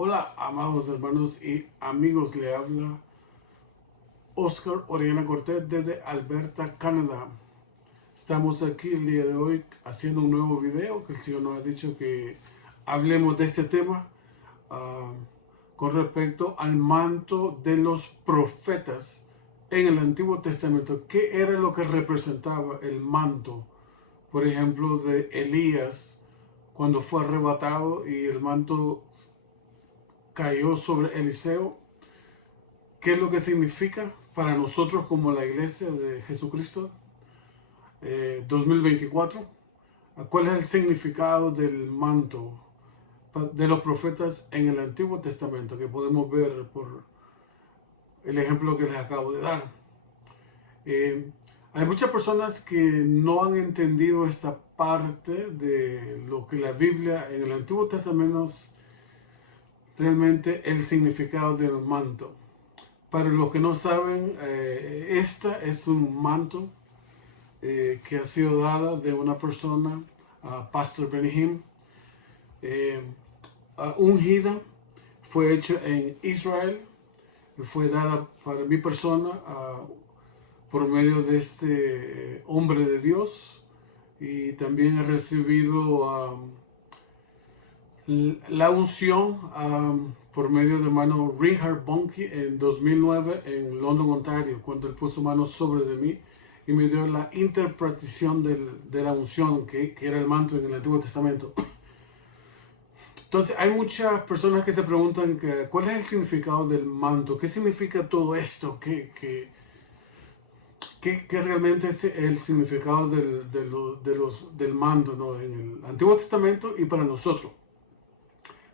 Hola, amados hermanos y amigos, le habla Oscar Orellana Cortés desde Alberta, Canadá. Estamos aquí el día de hoy haciendo un nuevo video que el Señor nos ha dicho que hablemos de este tema ah, con respecto al manto de los profetas en el Antiguo Testamento. ¿Qué era lo que representaba el manto, por ejemplo, de Elías cuando fue arrebatado y el manto cayó sobre Eliseo? ¿Qué es lo que significa para nosotros como la iglesia de Jesucristo 2024? ¿Cuál es el significado del manto de los profetas en el Antiguo Testamento que podemos ver por el ejemplo que les acabo de dar? Eh, Hay muchas personas que no han entendido esta parte de lo que la Biblia en el Antiguo Testamento es realmente el significado del manto. Para los que no saben, esta es un manto que ha sido dada de una persona, Pastor Benny Hinn, ungida, fue hecha en Israel, fue dada para mi persona por medio de este hombre de Dios, y también he recibido la unción por medio de hermano Reinhard Bonnke en 2009 en London, Ontario, cuando él puso manos sobre de mí y me dio la interpretación de la unción que era el manto en el Antiguo Testamento. Entonces hay muchas personas que se preguntan cuál es el significado del manto, qué significa todo esto, qué realmente es el significado del manto, ¿no?, en el Antiguo Testamento y para nosotros.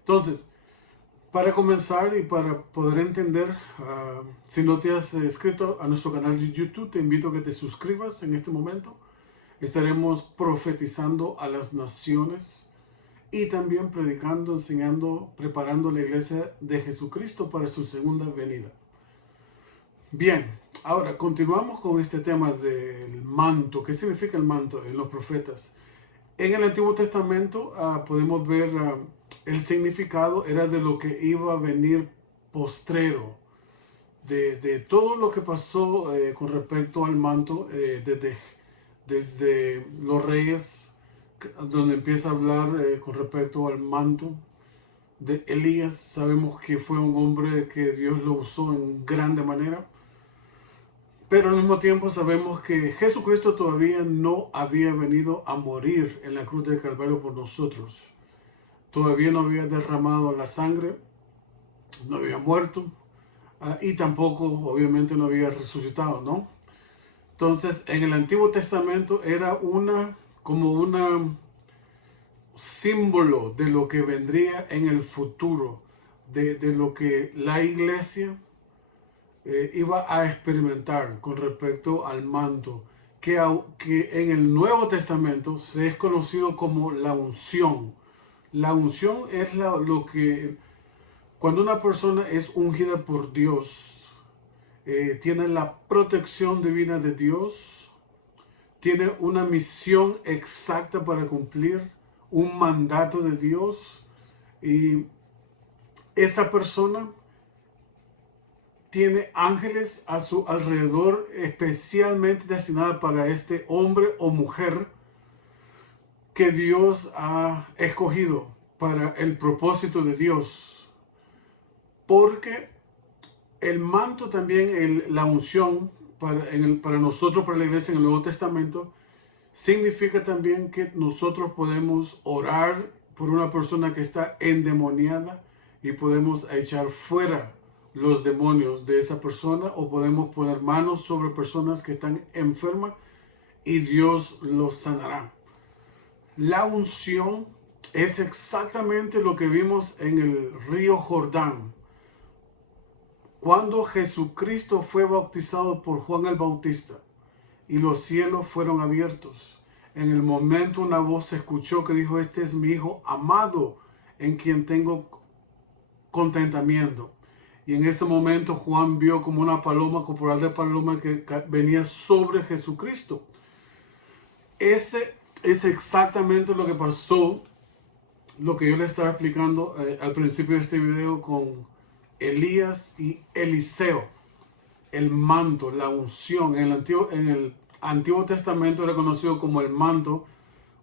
Entonces, para comenzar y para poder entender, si no te has inscrito a nuestro canal de YouTube, te invito a que te suscribas en este momento. Estaremos profetizando a las naciones y también predicando, enseñando, preparando la iglesia de Jesucristo para su segunda venida. Bien, ahora continuamos con este tema del manto. ¿Qué significa el manto en los profetas? En el Antiguo Testamento podemos ver el significado era de lo que iba a venir postrero, de todo lo que pasó con respecto al manto, desde los reyes, donde empieza a hablar con respecto al manto de Elías. Sabemos que fue un hombre que Dios lo usó en grande manera, pero al mismo tiempo sabemos que Jesucristo todavía no había venido a morir en la cruz del Calvario por nosotros. Todavía no había derramado la sangre, no había muerto, y tampoco obviamente no había resucitado, ¿no? Entonces en el Antiguo Testamento era como una símbolo de lo que vendría en el futuro, de lo que la iglesia iba a experimentar con respecto al manto, que en el Nuevo Testamento se es conocido como la unción. La unción es lo que, cuando una persona es ungida por Dios, tiene la protección divina de Dios, tiene una misión exacta para cumplir, un mandato de Dios, y esa persona tiene ángeles a su alrededor especialmente destinados para este hombre o mujer que Dios ha escogido para el propósito de Dios. Porque el manto también, la unción para nosotros, para la iglesia en el Nuevo Testamento, significa también que nosotros podemos orar por una persona que está endemoniada y podemos echar fuera los demonios de esa persona, o podemos poner manos sobre personas que están enfermas y Dios los sanará. La unción es exactamente lo que vimos en el río Jordán. Cuando Jesucristo fue bautizado por Juan el Bautista y los cielos fueron abiertos, en el momento una voz se escuchó que dijo: este es mi Hijo amado, en quien tengo contentamiento. Y en ese momento Juan vio como una paloma, corporal de paloma, que venía sobre Jesucristo. Ese es exactamente lo que pasó lo que yo le estaba explicando al principio de este video con Elías y Eliseo. El manto, la unción. En el Antiguo Testamento era conocido como el manto,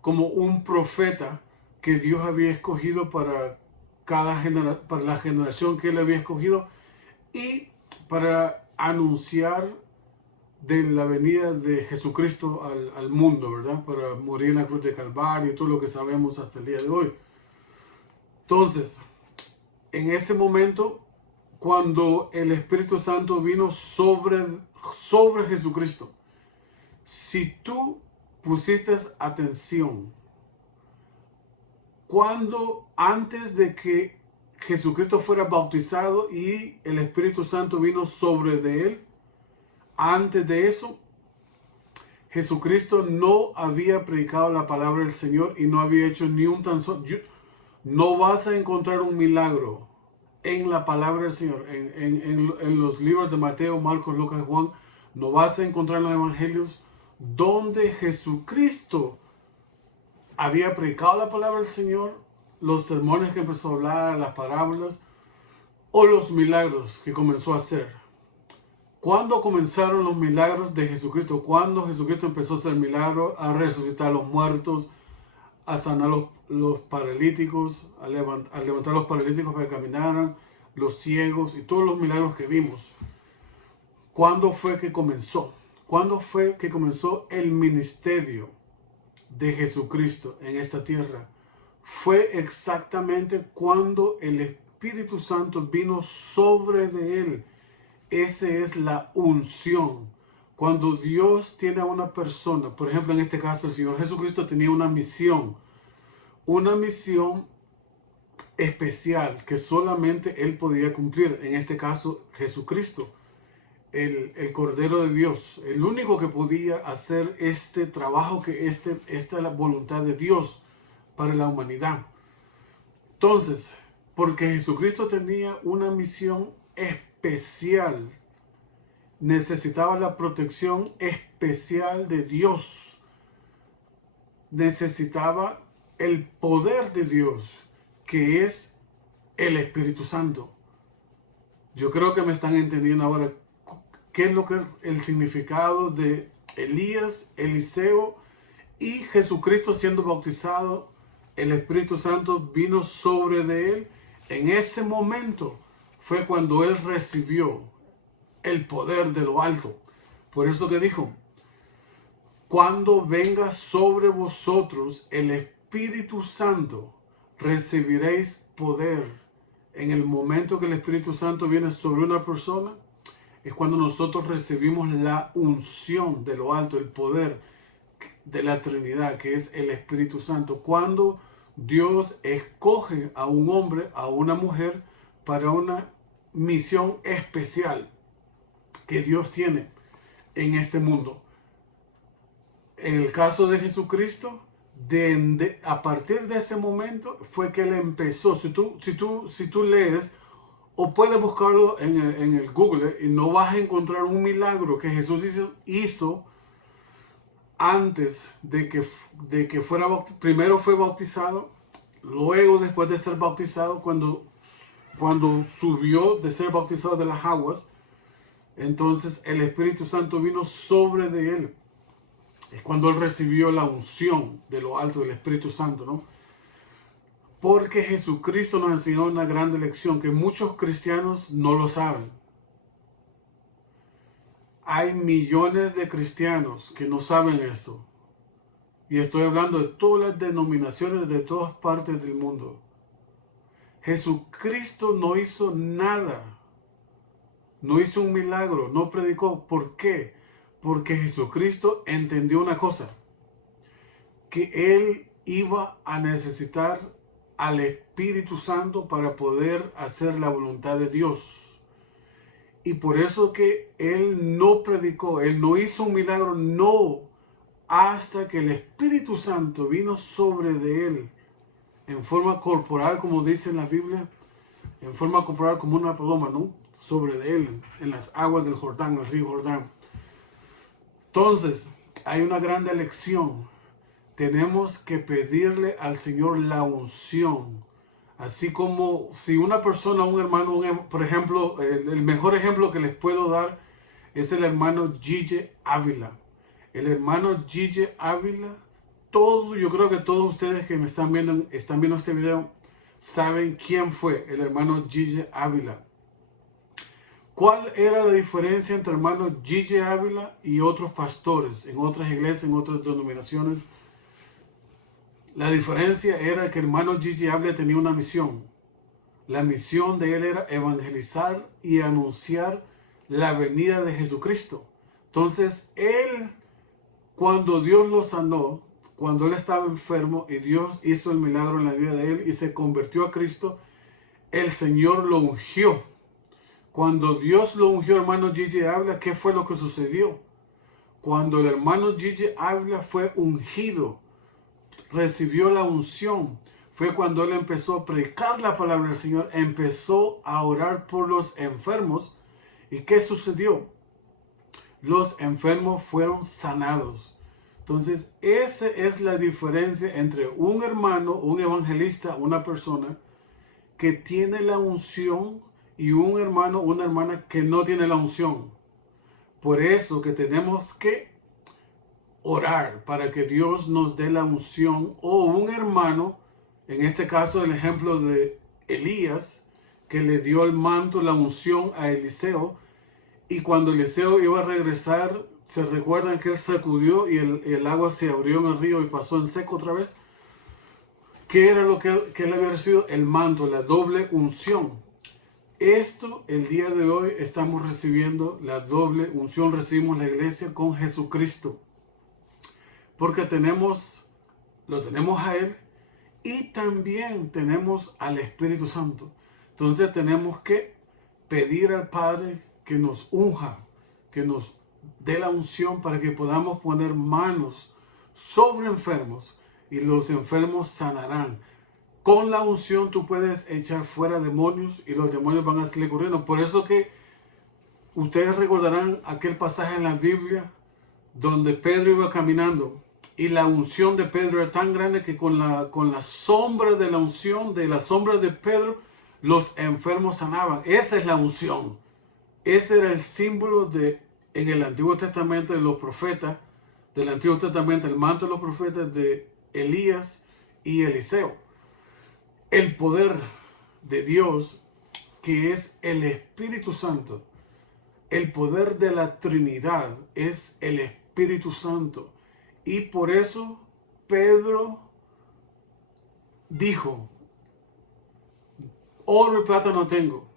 como un profeta que Dios había escogido para para la generación que él había escogido y para anunciar de la venida de Jesucristo al mundo, ¿verdad? Para morir en la cruz de Calvario y todo lo que sabemos hasta el día de hoy. Entonces, en ese momento, cuando el Espíritu Santo vino sobre Jesucristo, si tú pusiste atención, cuando antes de que Jesucristo fuera bautizado y el Espíritu Santo vino sobre de él, antes de eso, Jesucristo no había predicado la palabra del Señor y no había hecho ni un tan solo. No vas a encontrar un milagro en la palabra del Señor, en los libros de Mateo, Marcos, Lucas y Juan. No vas a encontrar en los evangelios donde Jesucristo había predicado la palabra del Señor, los sermones que empezó a hablar, las parábolas o los milagros que comenzó a hacer. ¿Cuándo comenzaron los milagros de Jesucristo? ¿Cuándo Jesucristo empezó a hacer milagros, a resucitar a los muertos, a sanar los paralíticos, a levantar los paralíticos para que caminaran, los ciegos y todos los milagros que vimos? ¿Cuándo fue que comenzó? ¿Cuándo fue que comenzó el ministerio de Jesucristo en esta tierra? Fue exactamente cuando el Espíritu Santo vino sobre de él. Esa es la unción. Cuando Dios tiene a una persona, por ejemplo, en este caso el Señor Jesucristo tenía una misión especial que solamente Él podía cumplir. En este caso, Jesucristo, el Cordero de Dios, el único que podía hacer este trabajo, esta es la voluntad de Dios para la humanidad. Entonces, porque Jesucristo tenía una misión especial, necesitaba la protección especial de Dios, necesitaba el poder de Dios, que es el Espíritu Santo. Yo creo que me están entendiendo ahora qué es el significado de Elías, Eliseo y Jesucristo siendo bautizado. El Espíritu Santo vino sobre de él. En ese momento fue cuando él recibió el poder de lo alto. Por eso que dijo, cuando venga sobre vosotros el Espíritu Santo, recibiréis poder. En el momento que el Espíritu Santo viene sobre una persona, es cuando nosotros recibimos la unción de lo alto, el poder de la Trinidad, que es el Espíritu Santo. Cuando Dios escoge a un hombre, a una mujer, para una misión especial que Dios tiene en este mundo. En el caso de Jesucristo, a partir de ese momento fue que Él empezó. Si tú lees o puedes buscarlo en el Google y no vas a encontrar un milagro que Jesús hizo antes de que fuera bautizado. Primero fue bautizado, luego después de ser bautizado, cuando subió de ser bautizado de las aguas, entonces el Espíritu Santo vino sobre de él. Es cuando él recibió la unción de lo alto del Espíritu Santo, ¿no? Porque Jesucristo nos enseñó una gran lección que muchos cristianos no lo saben. Hay millones de cristianos que no saben esto. Y estoy hablando de todas las denominaciones de todas partes del mundo. Jesucristo no hizo nada. No hizo un milagro, no predicó. ¿Por qué? Porque Jesucristo entendió una cosa, que Él iba a necesitar al Espíritu Santo para poder hacer la voluntad de Dios. Y por eso que Él no predicó, Él no hizo un milagro, no, hasta que el Espíritu Santo vino sobre de Él en forma corporal, como dice en la Biblia, en forma corporal como una paloma, ¿no? Sobre de Él, en las aguas del Jordán, el río Jordán. Entonces, hay una gran lección tenemos que pedirle al Señor la unción. Así como si una persona, un hermano, por ejemplo, el mejor ejemplo que les puedo dar es el hermano Gille Ávila. El hermano Gille Ávila, yo creo que todos ustedes que me están viendo este video, saben quién fue el hermano Gille Ávila. ¿Cuál era la diferencia entre hermano Gille Ávila y otros pastores en otras iglesias, en otras denominaciones? La diferencia era que el hermano Gille Ávila tenía una misión. La misión de él era evangelizar y anunciar la venida de Jesucristo. Entonces, él, cuando Dios lo sanó, cuando él estaba enfermo y Dios hizo el milagro en la vida de él y se convirtió a Cristo, el Señor lo ungió. Cuando Dios lo ungió, hermano Gille Ávila, ¿qué fue lo que sucedió? Cuando el hermano Gille Ávila fue ungido, recibió la unción, fue cuando él empezó a predicar la palabra del Señor, empezó a orar por los enfermos. ¿Y qué sucedió? Los enfermos fueron sanados. Entonces, esa es la diferencia entre un hermano, un evangelista, una persona que tiene la unción y un hermano, una hermana que no tiene la unción. Por eso que tenemos que orar para que Dios nos dé la unción, o un hermano, en este caso el ejemplo de Elías, que le dio el manto, la unción a Eliseo, y cuando Eliseo iba a regresar, se recuerdan que él sacudió y el agua se abrió en el río y pasó en seco otra vez. ¿Qué era lo que él había recibido? El manto, la doble unción. Esto, el día de hoy, estamos recibiendo la doble unción, recibimos la iglesia con Jesucristo. Porque lo tenemos a Él y también tenemos al Espíritu Santo. Entonces tenemos que pedir al Padre que nos unja, que nos dé la unción para que podamos poner manos sobre enfermos y los enfermos sanarán. Con la unción tú puedes echar fuera demonios y los demonios van a salir corriendo. Por eso que ustedes recordarán aquel pasaje en la Biblia donde Pedro iba caminando y la unción de Pedro era tan grande que con la sombra de la unción, de la sombra de Pedro, los enfermos sanaban. Esa es la unción. Ese era el símbolo en el Antiguo Testamento de los profetas, del Antiguo Testamento, el manto de los profetas de Elías y Eliseo. El poder de Dios, que es el Espíritu Santo, el poder de la Trinidad es el Espíritu Santo. Y por eso Pedro dijo, oro y plata no tengo,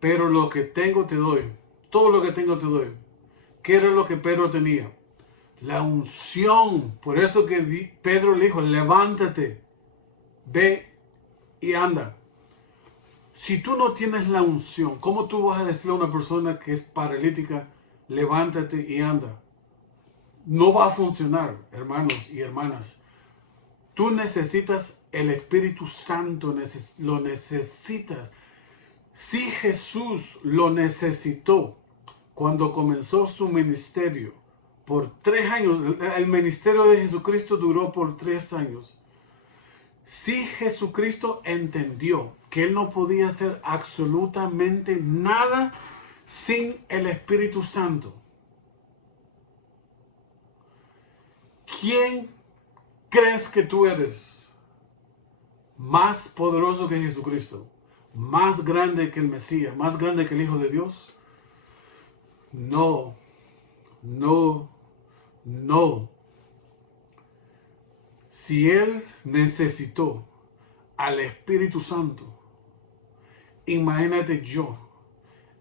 pero lo que tengo te doy. Todo lo que tengo te doy. ¿Qué era lo que Pedro tenía? La unción. Por eso que Pedro le dijo, levántate, ve y anda. Si tú no tienes la unción, ¿cómo tú vas a decirle a una persona que es paralítica, levántate y anda? No va a funcionar, hermanos y hermanas. Tú necesitas el Espíritu Santo, lo necesitas. Si Jesús lo necesitó cuando comenzó su ministerio por 3 años, el ministerio de Jesucristo duró por 3 años. Si Jesucristo entendió que Él no podía hacer absolutamente nada sin el Espíritu Santo, ¿quién crees que tú eres? Más poderoso que Jesucristo, más grande que el Mesías, más grande que el Hijo de Dios. No, no, no. Si Él necesitó al Espíritu Santo, imagínate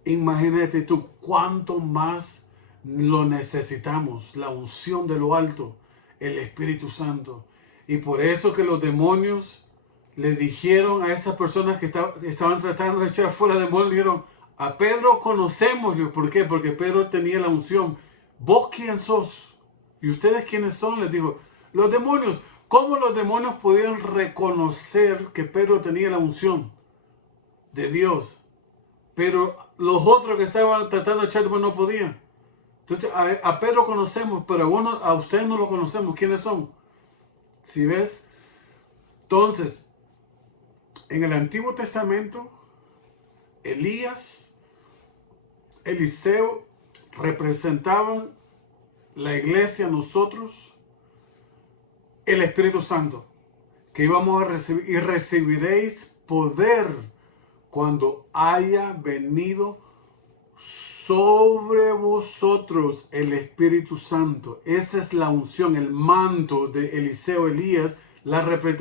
imagínate tú, cuánto más lo necesitamos, la unción de lo alto, el Espíritu Santo. Y por eso que los demonios le dijeron a esas personas que estaban tratando de echar fuera demonios, le dijeron, a Pedro conocemos. ¿Por qué? Porque Pedro tenía la unción. ¿Vos quién sos? ¿Y ustedes quiénes son? Les dijo, los demonios. ¿Cómo los demonios podían reconocer que Pedro tenía la unción de Dios? Pero los otros que estaban tratando de echar demonios no podían. Entonces a Pedro conocemos, pero a ustedes no lo conocemos. ¿Quiénes son? ¿Sí ves? Entonces, en el Antiguo Testamento, Elías, Eliseo representaban la iglesia, nosotros, el Espíritu Santo, que íbamos a recibir, y recibiréis poder cuando haya venido sobre vosotros el Espíritu Santo. Esa es la unción, el manto de Eliseo, Elías,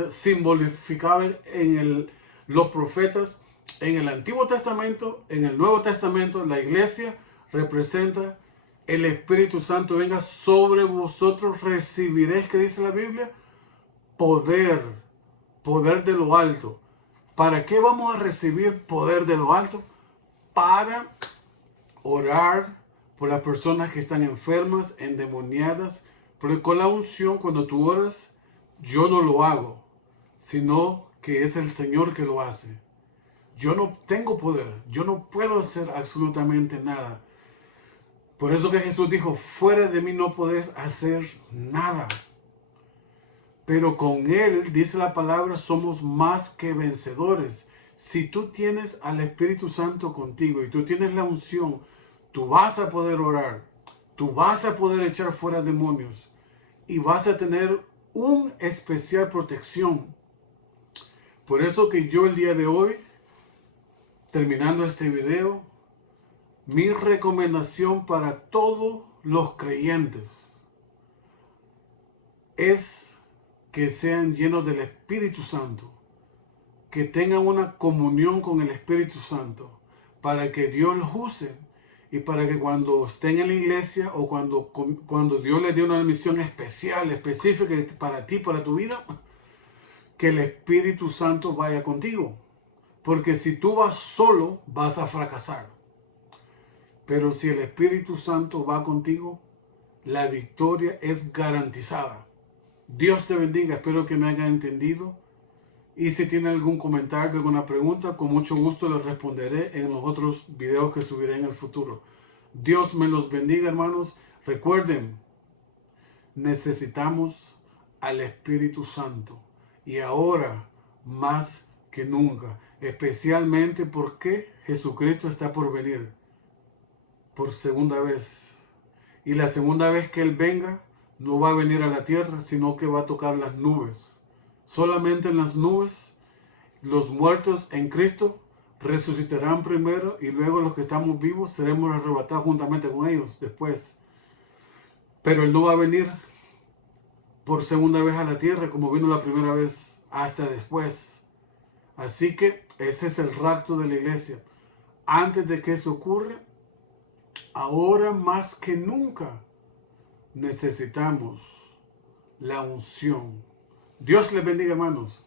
simbolizaba en los profetas. En el Antiguo Testamento, en el Nuevo Testamento, la iglesia representa el Espíritu Santo. Venga sobre vosotros, recibiréis, ¿qué dice la Biblia? Poder, poder de lo alto. ¿Para qué vamos a recibir poder de lo alto? Para orar por las personas que están enfermas, endemoniadas. Porque con la unción, cuando tú oras, yo no lo hago, sino que es el Señor que lo hace. Yo no tengo poder, yo no puedo hacer absolutamente nada. Por eso que Jesús dijo, fuera de mí no podés hacer nada. Pero con Él, dice la palabra, somos más que vencedores. Si tú tienes al Espíritu Santo contigo y tú tienes la unción, tú vas a poder orar, tú vas a poder echar fuera demonios y vas a tener una especial protección. Por eso que yo el día de hoy, terminando este video, mi recomendación para todos los creyentes es que sean llenos del Espíritu Santo, que tengan una comunión con el Espíritu Santo, para que Dios los use y para que cuando estén en la iglesia o cuando Dios les dé una misión especial, específica para ti, para tu vida, que el Espíritu Santo vaya contigo. Porque si tú vas solo, vas a fracasar. Pero si el Espíritu Santo va contigo, la victoria es garantizada. Dios te bendiga, espero que me haya entendido. Y si tiene algún comentario, alguna pregunta, con mucho gusto les responderé en los otros videos que subiré en el futuro. Dios me los bendiga, hermanos. Recuerden, necesitamos al Espíritu Santo. Y ahora, más que nunca. Especialmente porque Jesucristo está por venir por segunda vez. Y la segunda vez que Él venga, no va a venir a la tierra, sino que va a tocar las nubes. Solamente en las nubes, los muertos en Cristo resucitarán primero y luego los que estamos vivos seremos arrebatados juntamente con ellos después. Pero Él no va a venir por segunda vez a la tierra como vino la primera vez, hasta después. Así que ese es el rapto de la iglesia. Antes de que eso ocurra, ahora más que nunca necesitamos la unción. Dios les bendiga, hermanos.